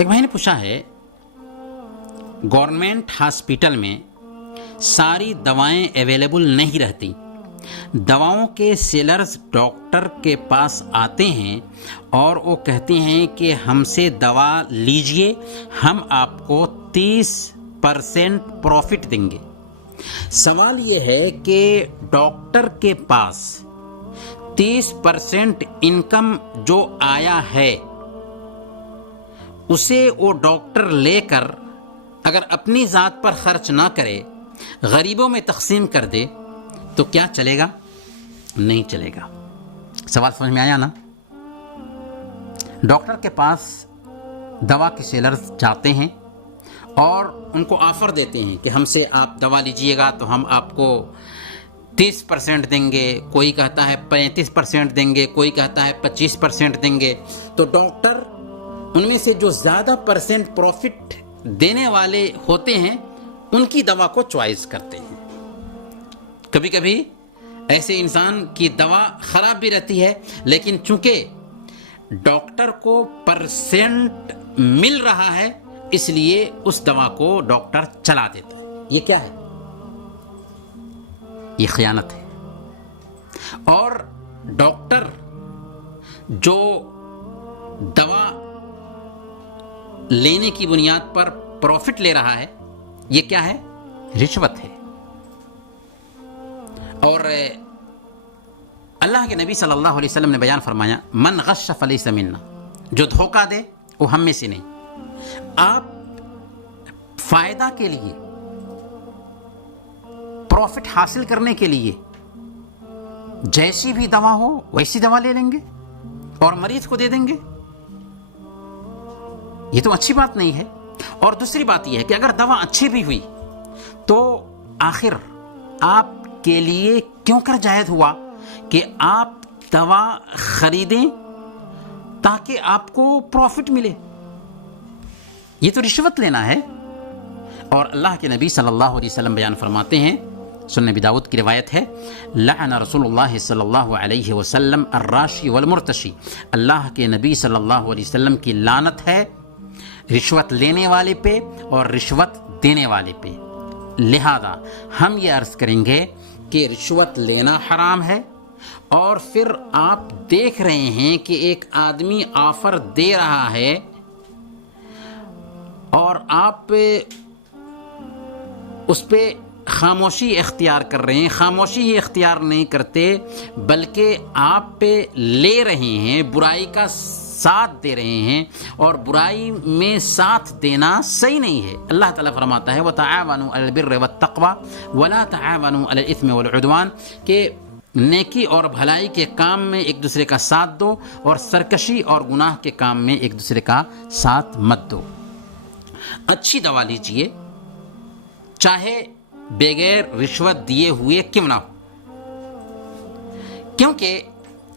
ایک بھائی نے پوچھا ہے گورنمنٹ ہاسپٹل میں ساری دوائیں اویلیبل نہیں رہتی، دواؤں کے سیلرز ڈاکٹر کے پاس آتے ہیں اور وہ کہتے ہیں کہ ہم سے دوا لیجئے، ہم آپ کو 30% پروفٹ دیں گے۔ سوال یہ ہے کہ ڈاکٹر کے پاس 30% انکم جو آیا ہے اسے وہ ڈاکٹر لے کر اگر اپنی ذات پر خرچ نہ کرے، غریبوں میں تقسیم کر دے تو کیا چلے گا؟ نہیں چلے گا۔ سوال سمجھ میں آیا نا؟ ڈاکٹر کے پاس دوا کے سیلرز جاتے ہیں اور ان کو آفر دیتے ہیں کہ ہم سے آپ دوا لیجئے گا تو ہم آپ کو 30% دیں گے، کوئی کہتا ہے 35% دیں گے، کوئی کہتا ہے 25% دیں گے۔ تو ڈاکٹر ان میں سے جو زیادہ پرسنٹ پروفٹ دینے والے ہوتے ہیں ان کی دوا کو چوائس کرتے ہیں۔ کبھی کبھی ایسے انسان کی دوا خراب بھی رہتی ہے، لیکن چونکہ ڈاکٹر کو پرسنٹ مل رہا ہے اس لیے اس دوا کو ڈاکٹر چلا دیتا ہے۔ یہ کیا ہے؟ یہ خیانت ہے۔ اور ڈاکٹر جو دوا لینے کی بنیاد پر پروفٹ لے رہا ہے یہ کیا ہے؟ رشوت ہے۔ اور اللہ کے نبی صلی اللہ علیہ وسلم نے بیان فرمایا من غش فلیس منا، جو دھوکہ دے وہ ہم میں سے نہیں۔ آپ فائدہ کے لیے، پروفٹ حاصل کرنے کے لیے جیسی بھی دوا ہو ویسی دوا لے لیں گے اور مریض کو دے دیں گے، یہ تو اچھی بات نہیں ہے۔ اور دوسری بات یہ ہے کہ اگر دوا اچھی بھی ہوئی تو آخر آپ کے لیے کیوں کر جائز ہوا کہ آپ دوا خریدیں تاکہ آپ کو پروفٹ ملے؟ یہ تو رشوت لینا ہے۔ اور اللہ کے نبی صلی اللہ علیہ وسلم بیان فرماتے ہیں، سنن ابی داؤد کی روایت ہے، لعن رسول اللہ صلی اللہ علیہ وسلم الراشی والمرتشی، اللہ کے نبی صلی اللہ علیہ وسلم کی لعنت ہے رشوت لینے والے پہ اور رشوت دینے والے پہ۔ لہذا ہم یہ عرض کریں گے کہ رشوت لینا حرام ہے، اور پھر آپ دیکھ رہے ہیں کہ ایک آدمی آفر دے رہا ہے اور آپ اس پہ خاموشی اختیار کر رہے ہیں۔ خاموشی ہی اختیار نہیں کرتے بلکہ آپ پہ لے رہے ہیں، برائی کا ساتھ دے رہے ہیں، اور برائی میں ساتھ دینا صحیح نہیں ہے۔ اللہ تعالیٰ فرماتا ہے وَتَعَاوَنُوا عَلَى الْبِرِّ وَالتَّقْوَى وَلَا تَعَاوَنُوا عَلَى الْإِثْمِ وَالْعُدْوَانِ، کہ نیکی اور بھلائی کے کام میں ایک دوسرے کا ساتھ دو اور سرکشی اور گناہ کے کام میں ایک دوسرے کا ساتھ مت دو۔ اچھی دوا لیجئے، چاہے بغیر رشوت دیے ہوئے کیوں نہ ہو، کیونکہ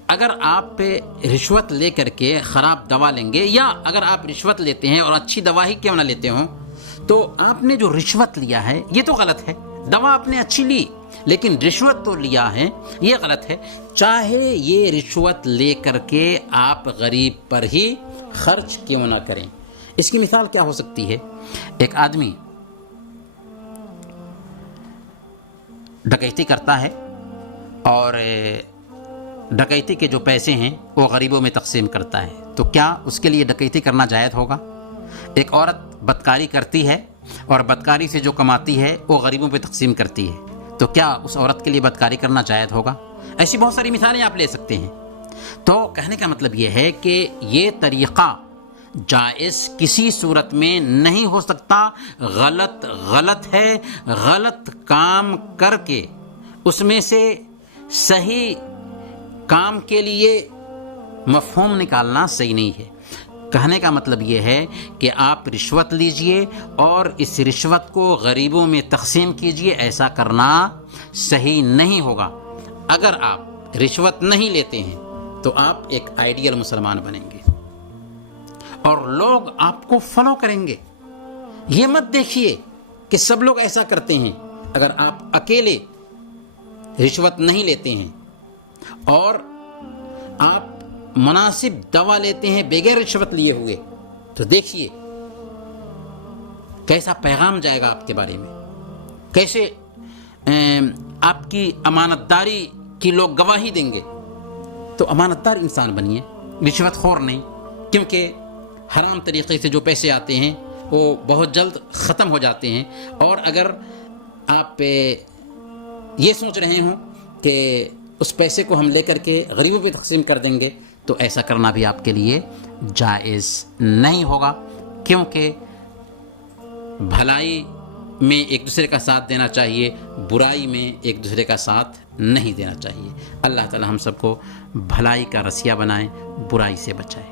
اگر آپ پہ رشوت لے کر کے خراب دوا لیں گے، یا اگر آپ رشوت لیتے ہیں اور اچھی دوا ہی کیوں نہ لیتے ہوں، تو آپ نے جو رشوت لیا ہے یہ تو غلط ہے۔ دوا آپ نے اچھی لی لیکن رشوت تو لیا ہے، یہ غلط ہے۔ چاہے یہ رشوت لے کر کے آپ غریب پر ہی خرچ کیوں نہ کریں۔ اس کی مثال کیا ہو سکتی ہے؟ ایک آدمی ڈکیتی کرتا ہے اور ڈکیتی کے جو پیسے ہیں وہ غریبوں میں تقسیم کرتا ہے، تو کیا اس کے لیے ڈکیتی کرنا جائز ہوگا؟ ایک عورت بدکاری کرتی ہے اور بدکاری سے جو کماتی ہے وہ غریبوں پہ تقسیم کرتی ہے، تو کیا اس عورت کے لیے بدکاری کرنا جائز ہوگا؟ ایسی بہت ساری مثالیں آپ لے سکتے ہیں۔ تو کہنے کا مطلب یہ ہے کہ یہ طریقہ جائز کسی صورت میں نہیں ہو سکتا۔ غلط ہے، غلط کام کر کے اس میں سے صحیح کام کے لیے مفہوم نکالنا صحیح نہیں ہے۔ کہنے کا مطلب یہ ہے کہ آپ رشوت لیجئے اور اس رشوت کو غریبوں میں تقسیم کیجئے، ایسا کرنا صحیح نہیں ہوگا۔ اگر آپ رشوت نہیں لیتے ہیں تو آپ ایک آئیڈیل مسلمان بنیں گے اور لوگ آپ کو فالو کریں گے۔ یہ مت دیکھیے کہ سب لوگ ایسا کرتے ہیں۔ اگر آپ اکیلے رشوت نہیں لیتے ہیں اور آپ مناسب دوا لیتے ہیں بغیر رشوت لیے ہوئے، تو دیکھیے کیسا پیغام جائے گا آپ کے بارے میں، کیسے آپ کی امانت داری کی لوگ گواہی دیں گے. تو امانت دار انسان بنیے، رشوت خور نہیں، کیونکہ حرام طریقے سے جو پیسے آتے ہیں وہ بہت جلد ختم ہو جاتے ہیں. اور اگر آپ یہ سوچ رہے ہوں کہ اس پیسے کو ہم لے کر کے غریبوں پہ تقسیم کر دیں گے، تو ایسا کرنا بھی آپ کے لیے جائز نہیں ہوگا، کیونکہ بھلائی میں ایک دوسرے کا ساتھ دینا چاہیے، برائی میں ایک دوسرے کا ساتھ نہیں دینا چاہیے. اللہ تعالی ہم سب کو بھلائی کا رسیا بنائے، برائی سے بچائے.